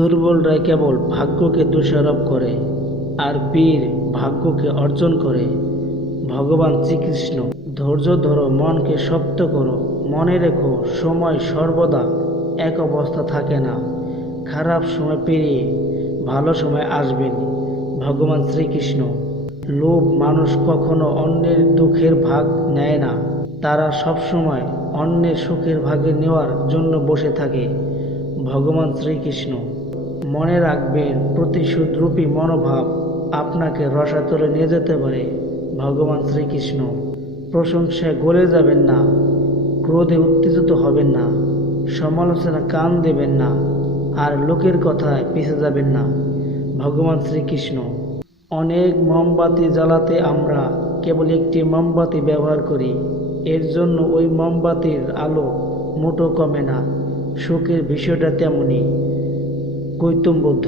দুর্বলরা কেবল ভাগ্যকে দোষারোপ করে আর বীর ভাগ্যকে অর্জন করে। ভগবান শ্রীকৃষ্ণ, ধৈর্য ধরো, মনকে শক্ত করো, মনে রেখো, সময় সর্বদা এক অবস্থা থাকে না। খারাপ সময় পেরিয়ে ভালো সময় আসবেন ভগবান শ্রীকৃষ্ণ, লোভ মানুষ কখনো অন্যের দুঃখের ভাগ নেয় না। তারা সবসময় অন্যের সুখের ভাগে নেওয়ার জন্য বসে থাকে। ভগবান শ্রীকৃষ্ণ মনে রাখবেন, প্রতিশোধরূপী মনোভাব আপনাকে রসাতলে নিয়ে যেতে পারে, ভগবান শ্রীকৃষ্ণ। প্রশংসায় গলে যাবেন না, ক্রোধে উত্তেজিত হবেন না সমালোচনা কান দেবেন না, আর লোকের কথায় পিছে যাবেন না, ভগবান শ্রীকৃষ্ণ। অনেক মোমবাতি জ্বালাতে আমরা কেবল একটি মোমবাতি ব্যবহার করি, এর জন্য ওই মোমবাতির আলো মোটো কমে না সুখের বিষয়টা তেমনই। গৌতম বুদ্ধ।